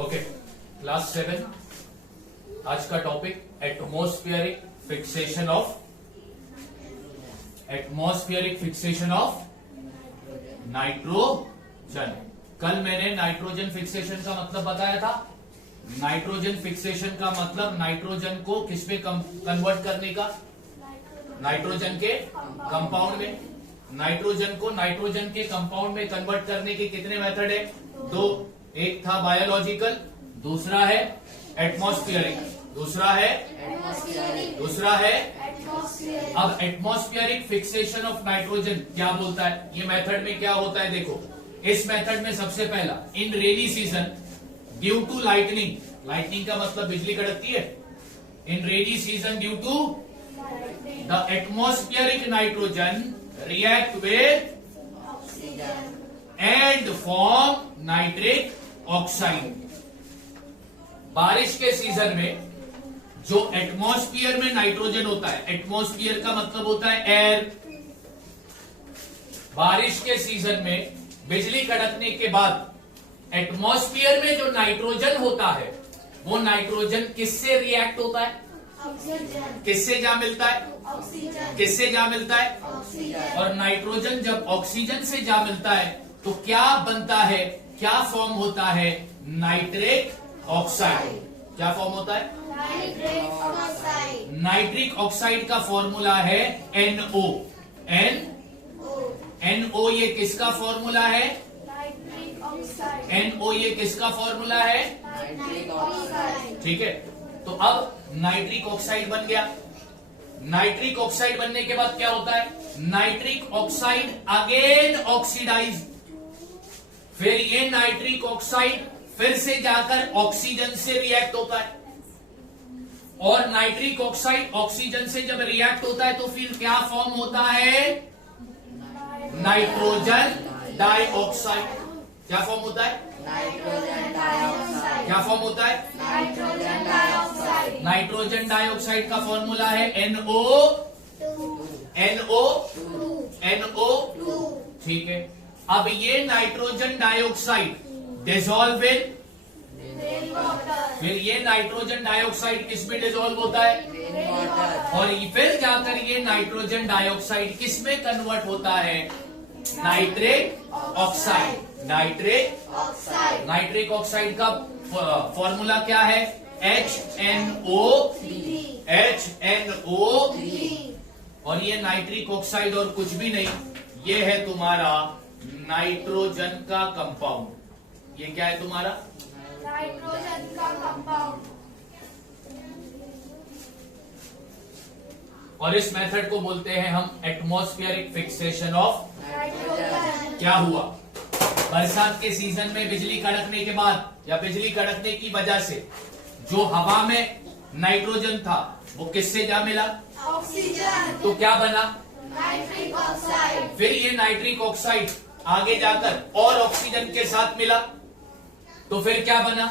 Okay, class 7 आज का topic atmospheric fixation of nitrogen. कल मैंने नाइट्रोजन फिक्सेशन का मतलब बताया था। नाइट्रोजन फिक्सेशन का मतलब नाइट्रोजन को किस में कन्वर्ट करने का, नाइट्रोजन के कंपाउंड में। नाइट्रोजन को नाइट्रोजन के कंपाउंड में कन्वर्ट करने के कितने मेथड है? दो। एक था बायोलॉजिकल, दूसरा है एटमॉस्फेरिक। अब एटमॉस्फेरिक फिक्सेशन ऑफ नाइट्रोजन क्या बोलता है? ये मेथड में क्या होता है देखो। इस मेथड में सबसे पहला, in rainy season due to lightning, lightning का मतलब बिजली कड़कती है। In rainy season due to the atmospheric nitrogen react with and form nitric oxide. बारिश के सीजन में जो एटमॉस्फेयर में नाइट्रोजन होता है, एटमॉस्फेयर का मतलब होता है एयर। बारिश के सीजन में बिजली कड़कने के बाद एटमॉस्फेयर में जो नाइट्रोजन होता है वो नाइट्रोजन किससे रिएक्ट होता है? ऑक्सीजन। किससे जा मिलता है? ऑक्सीजन। किससे जा मिलता है? ऑक्सीजन। और नाइट्रोजन जब ऑक्सीजन से जा मिलता है तो क्या बनता है, क्या फॉर्म होता है? Nitric oxide. क्या फॉर्म होता है? Nitric oxide. नाइट्रिक ऑक्साइड का फॉर्मूला है NO। NO ये किसका फॉर्मूला है? Nitric oxide. NO ये किसका फॉर्मूला है? Nitric oxide. ठीक है, तो अब नाइट्रिक ऑक्साइड बन गया। नाइट्रिक ऑक्साइड बनने के बाद क्या होता है? Nitric oxide again oxidize. फिर ये नाइट्रिक ऑक्साइड फिर से जाकर ऑक्सीजन से रिएक्ट होता है, और नाइट्रिक ऑक्साइड ऑक्सीजन से जब रिएक्ट होता है तो फिर क्या फॉर्म होता है? Nitrogen dioxide. क्या फॉर्म होता है? Nitrogen dioxide. क्या फॉर्म होता है? Nitrogen dioxide. नाइट्रोजन डाइऑक्साइड का फॉर्मूला है NO2। ठीक है, अब ये नाइट्रोजन डाइऑक्साइड डिसॉल्व इन, फिर ये नाइट्रोजन डाइऑक्साइड किस में डिसॉल्व होता है? और फिर जाकर ये नाइट्रोजन डाइऑक्साइड किस में कन्वर्ट होता है? Nitric oxide. नाइट्रिक ऑक्साइड का फॉर्मूला क्या है? HNO3। और ये नाइट्रिक ऑक्साइड और कुछ भी नहीं, ये है तुम्हारा नाइट्रोजन का कंपाउंड। ये क्या है तुम्हारा? नाइट्रोजन का कंपाउंड। और इस मेथड को बोलते हैं हम एटमॉस्फेरिक फिक्सेशन ऑफ नाइट्रोजन। क्या हुआ? बरसात के सीजन में बिजली कड़कने के बाद या बिजली कड़कने की वजह से जो हवा में नाइट्रोजन था वो किससे जा मिला? ऑक्सीजन। तो क्या बना? Nitric oxide. फिर ये नाइट्रिक ऑक्साइड आगे जाकर और ऑक्सीजन के साथ मिला तो फिर क्या बना?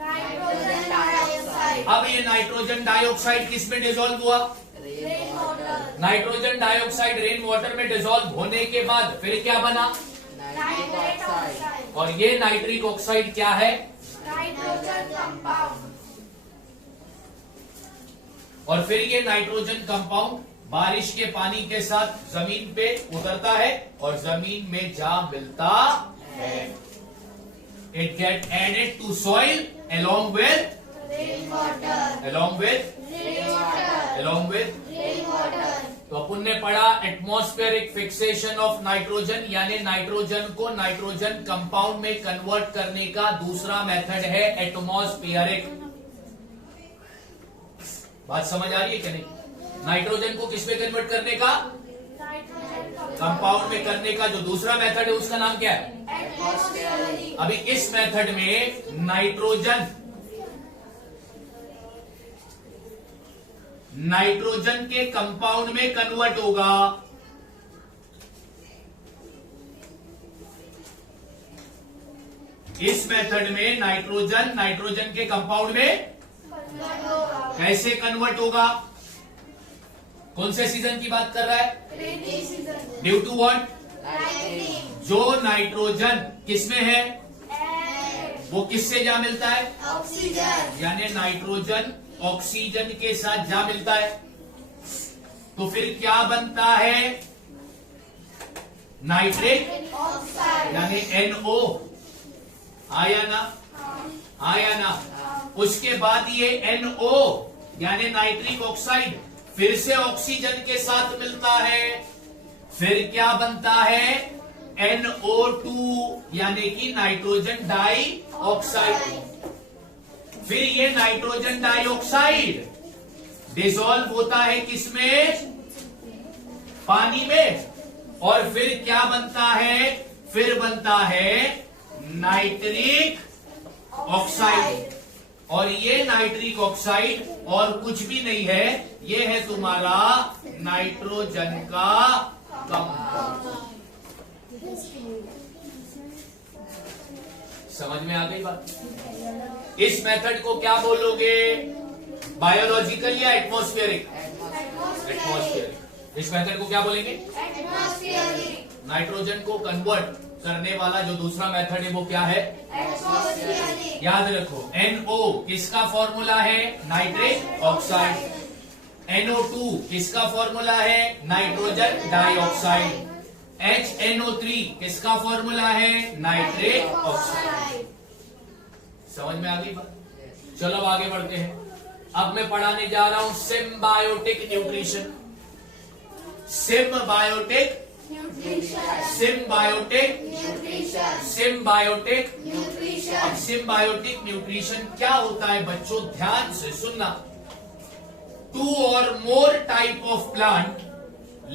Nitrogen dioxide. अब ये नाइट्रोजन डाइऑक्साइड किस में डिसॉल्व हुआ? Rain water. Nitrogen dioxide rain water में डिसॉल्व होने के बाद फिर क्या बना? Nitric oxide. और ये नाइट्रिक ऑक्साइड क्या है? Nitrogen compound. और फिर ये नाइट्रोजन कंपाउंड बारिश के पानी के साथ जमीन पे उतरता है और जमीन में जा मिलता है। It get added to soil along with rain water। तो अपन ने पढ़ा एटमॉस्फेरिक फिक्सेशन ऑफ नाइट्रोजन, यानी नाइट्रोजन को नाइट्रोजन कंपाउंड में कन्वर्ट करने का दूसरा मेथड है एटमॉस्फेरिक। बात समझ आ रही है क्या नहीं? नाइट्रोजन को किस में कन्वर्ट करने का? कंपाउंड में करने का जो दूसरा मेथड है उसका नाम क्या है? एटमॉस्फेरिक। अभी इस मेथड में नाइट्रोजन के कंपाउंड में कन्वर्ट होगा। इस मेथड में नाइट्रोजन के कंपाउंड में कैसे कन्वर्ट होगा? कौन से सीजन की बात कर रहा है? Rainy season. Due to what? जो नाइट्रोजन किसमें है? वो किससे जा मिलता है? ऑक्सीजन। यानी नाइट्रोजन ऑक्सीजन के साथ जा मिलता है। तो फिर क्या बनता है? Nitric oxide. यानी NO। आया ना? आया ना? उसके बाद ये NO यानी नाइट्रिक ऑक्साइड फिर से ऑक्सीजन के साथ मिलता है। फिर क्या बनता है? NO2 यानी कि नाइट्रोजन डाई ऑक्साइड। फिर ये नाइट्रोजन डाइऑक्साइड डिसॉल्व होता है किसमें? पानी में। और फिर क्या बनता है? फिर बनता है नाइट्रिक ऑक्साइड। और ये नाइट्रिक ऑक्साइड और कुछ भी नहीं है, ये है तुम्हारा नाइट्रोजन का कंपाउंड। समझ में आ गई बात? इस मेथड को क्या बोलोगे? बायोलॉजिकल या एटमॉस्फेरिक? एटमॉस्फेरिक। इस मेथड को क्या बोलेंगे? एटमॉस्फेरिक। नाइट्रोजन को कन्वर्ट करने वाला जो दूसरा मेथड है वो क्या है? एटमॉस्फेरिक। याद रखो, NO किसका फॉर्मूला है? Nitric oxide. NO2 किसका फॉर्मूला है? Nitrogen dioxide. HNO3 किसका फॉर्मूला है? Nitric oxide. समझ में आ गई बात? चलो अब आगे बढ़ते हैं। अब मैं पढ़ाने जा रहा हूं symbiotic nutrition. Symbiotic nutrition. Symbiotic nutrition. Symbiotic. अब न्यूट्रिशन। सिम्बायोटिक न्यूट्रिशन क्या होता है बच्चों? ध्यान से सुनना। 2 or more type of plant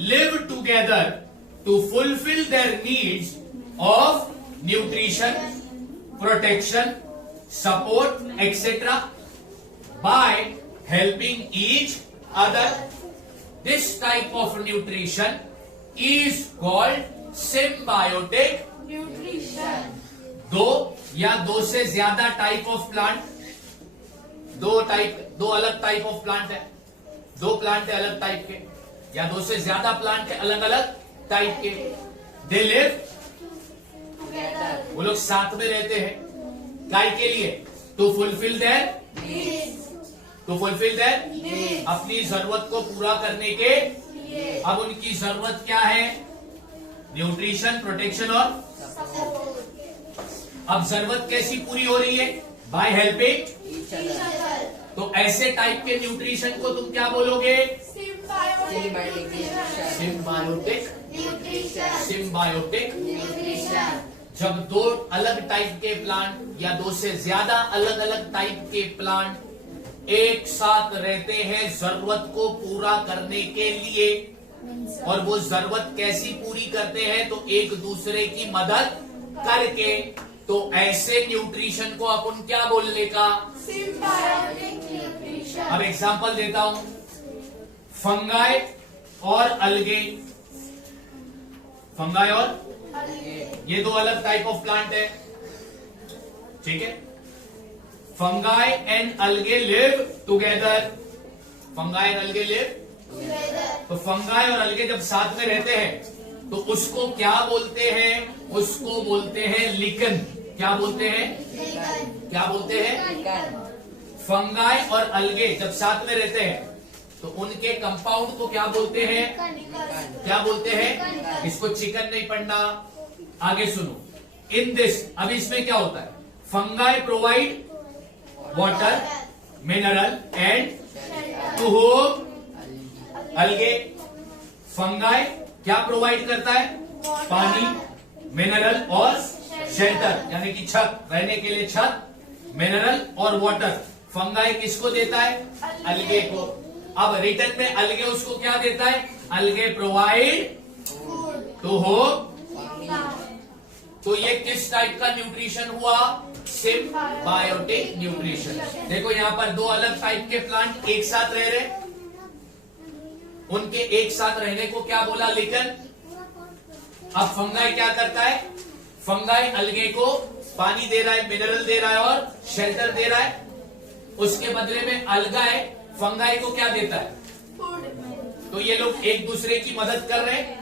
live together to fulfill their needs of nutrition, protection, support, etc. by helping each other. This type of nutrition is called symbiotic nutrition. दो या दो से ज्यादा टाइप ऑफ प्लांट, दो अलग type of plant है, दो plant है अलग टाइप के, या दो से ज्यादा प्लांट है अलग अलग टाइप के। They live together. वो लोग साथ में रहते हैं, काय के लिए? To fulfil their needs. अपनी जरूरत को पूरा करने के। अब उनकी जरूरत क्या है? न्यूट्रिशन, प्रोटेक्शन और सपोर्ट। अब जरूरत कैसी पूरी हो रही है? By helping. Each other. तो ऐसे टाइप के न्यूट्रिशन को तुम क्या बोलोगे? Symbiotic symbiotic. Nutrition. Symbiotic nutrition. जब दो अलग टाइप के प्लांट या दो से ज्यादा अलग अलग टाइप के प्लांट एक साथ रहते हैं जरूरत को पूरा करने के लिए, और वो जरूरत कैसी पूरी करते हैं? तो एक दूसरे की मदद करके। तो ऐसे न्यूट्रिशन को अपन क्या बोलने का? Symbiotic nutrition. अब एग्जांपल देता हूं, फंगाई और अलगे। फंगाई और ये दो अलग टाइप ऑफ प्लांट है, ठीक है? फंगाई एंड अलगे लिव टुगेदर। फंगाई एंड अलगे लिव। तो फंगाई और अलगे जब साथ में रहते हैं तो उसको क्या बोलते हैं? उसको बोलते हैं लिकन। क्या बोलते हैं? क्या बोलते हैं? फंगाई और अलगे जब साथ में रहते हैं तो उनके कंपाउंड को क्या बोलते हैं? क्या बोलते हैं? इसको चिकन नहीं पढ़ना, आगे सुनो। इन दिस, अब इसमें क्या होता है? Fungi provide water, mineral and to home algae. Fungi क्या प्रोवाइड करता है? पानी, मिनरल और शेल्टर यानी कि छत, रहने के लिए छत, मिनरल और वाटर। फंगाई किसको देता है? अलगे को। अब रिटर्न में अलगे उसको क्या देता है? अलगे प्रोवाइड टू होम। तो ये किस टाइप का न्यूट्रिशन हुआ? Symbiotic nutrition. देखो यहां पर दो अलग टाइप के प्लांट एक साथ रह रहे, उनके एक साथ रहने को क्या बोला? लिकन। अब फंगाई क्या करता है? फंगाई अलगे को पानी दे रहा है, मिनरल दे रहा है और शेल्टर दे रहा है। उसके बदले में अलगाए फंगाई को क्या देता है? तो ये लोग एक दूसरे की मदद कर रहे हैं,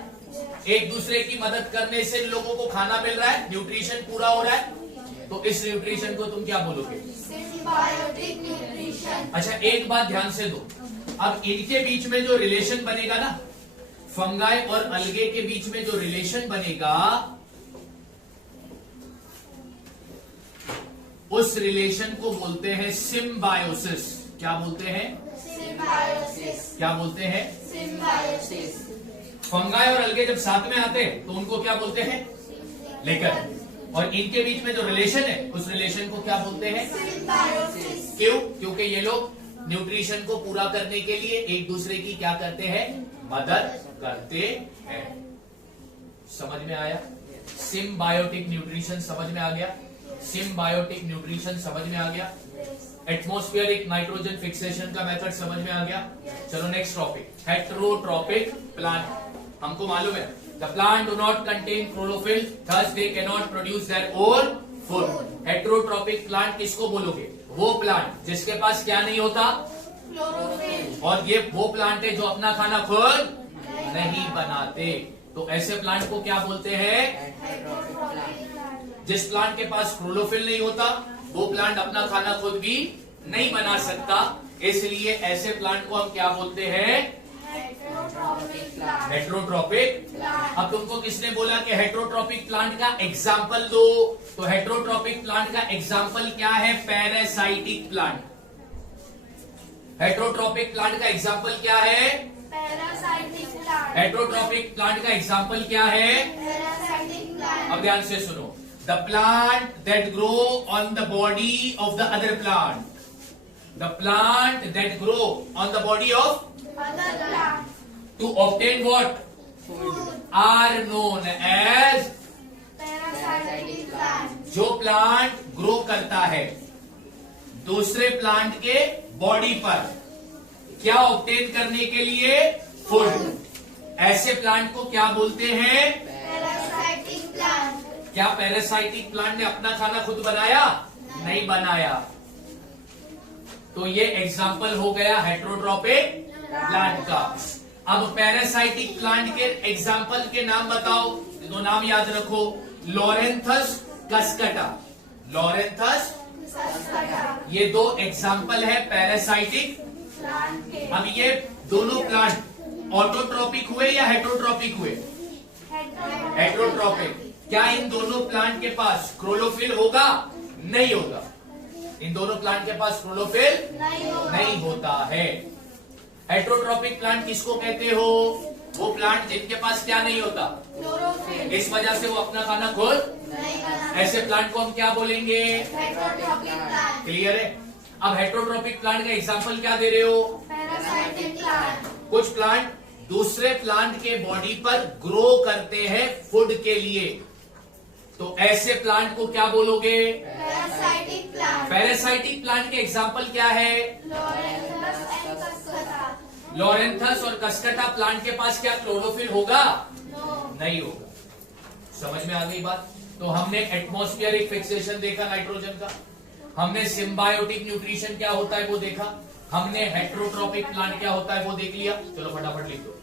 एक दूसरे की मदद करने से लोगों को खाना मिल रहा है, न्यूट्रिशन पूरा हो रहा है। तो इस न्यूट्रिशन को तुम क्या बोलोगे? Symbiotic nutrition. अच्छा, एक बात ध्यान से दो, अब इनके बीच में जो रिलेशन बनेगा ना, फंगाई और अलगे के बीच में जो रिलेशन बनेगा, उस रिलेशन को बोलते हैं सिम्बायोसिस। क्या बोलते हैं? सिम्बायोसिस। क्या बोलते हैं? सिम्बायोसिस। फंगाई और अलगे जब साथ में आते हैं तो उनको क्या बोलते हैं? लेकर। और इनके बीच में जो रिलेशन है, उस रिलेशन को क्या बोलते हैं? सिम्बायोसिस। क्यों? क्योंकि ये लोग न्यूट्रिशन को पूरा करने के लिए एक दूसरे की क्या करते हैं? मदद करते हैं। समझ में आया? सिम्बायोटिक न्यूट्रिशन समझ में आ गया? सिम्बायोटिक न्यूट्रिशन समझ में आ गया? एटमॉस्फेरिक नाइट्रोजन फिक्सेशन का मेथड समझ में आ गया? चलो नेक्स्ट टॉपिक, हेटेरोट्रॉपिक प्लांट। हमको मालूम है the plant do not contain chlorophyll, thus they cannot produce their own food। Heterotrophic plant किसको बोलोगे? वो प्लांट जिसके पास क्या नहीं होता? क्लोरोफिल। और ये वो प्लांट है जो अपना खाना खुद नहीं बनाते। तो ऐसे प्लांट को क्या बोलते हैं? Heterotrophic plant. जिस प्लांट के पास क्लोरोफिल नहीं होता, वो प्लांट अपना खाना खुद भी नहीं बना सकता, इसलिए ऐसे प्लांट को हम क्या बोलते हैं? Heterotrophic plant. हेटेरोट्रॉपिक। प्लांट। अब तुमको किसने बोला कि हेटेरोट्रॉपिक प्लांट का एग्जाम्पल दो? तो हेटेरोट्रॉपिक प्लांट का एग्जाम्पल क्या है? Parasitic plant. हेटेरोट्रॉपिक प्लांट का एग्जाम्पल क्या है? Parasitic plant. हेटेरोट्रॉपिक प्लांट का एग्जाम्पल क्या है? Parasitic plant. अब ध्यान से सुनो, the plant that grow on the body of the other plant, the plant that grow on the body of other plant to obtain what food. Are known as. Parasitic plant. जो plant grow करता है दूसरे plant के body पर क्या obtain करने के लिए? फूड। ऐसे प्लांट को क्या बोलते हैं? Parasitic plant. क्या पैरासाइटिक प्लांट ने अपना खाना खुद बनाया? नहीं बनाया। तो ये एग्जाम्पल हो गया हेटेरोट्रॉपिक प्लांट का। अब पैरासाइटिक प्लांट के एग्जाम्पल के नाम बताओ। दो नाम याद रखो, लोरेंथस कस्कटा। लोरेंथस, ये दो एग्जाम्पल है पैरासाइटिक प्लांट के। अब ये दोनों प्लांट ऑटोट्रॉपिक हुए या हेटेरोट्रॉपिक हुए? हेटेरोट्रॉपिक। क्या इन दोनों प्लांट के पास क्लोरोफिल होगा? नहीं होगा। इन दोनों प्लांट के पास क्लोरोफिल नहीं होता है। हेटेरोट्रॉपिक प्लांट किसको कहते हो? वो प्लांट जिनके पास क्या नहीं होता? क्लोरोफिल। इस वजह से वो अपना खाना खुद, नहीं बना। ऐसे प्लांट को हम क्या बोलेंगे? Heterotrophic plant. क्लियर है? अब हेटेरोट्रॉपिक प्लांट का एग्जांपल क्या दे रहे हो? Parasitic plant. कुछ प्लांट दूसरे प्लांट के बॉडी पर ग्रो करते हैं फूड के लिए, तो ऐसे प्लांट को क्या बोलोगे? Parasitic plant. पैरासाइटिक प्लांट के एग्जांपल क्या है? लोरेंथस एंड कस्कटा। लोरेंथस और कस्कटा प्लांट के पास क्या क्लोरोफिल होगा? नो। नहीं होगा। समझ में आ गई बात? तो हमने एटमॉस्फेरिक फिक्सेशन देखा नाइट्रोजन का, हमने सिम्बायोटिक न्यूट्रिशन क्या होता है वो देखा, हमने हेटेरोट्रॉपिक प्लांट क्या होता है वो देख लिया। चलो फटाफट लिख दो।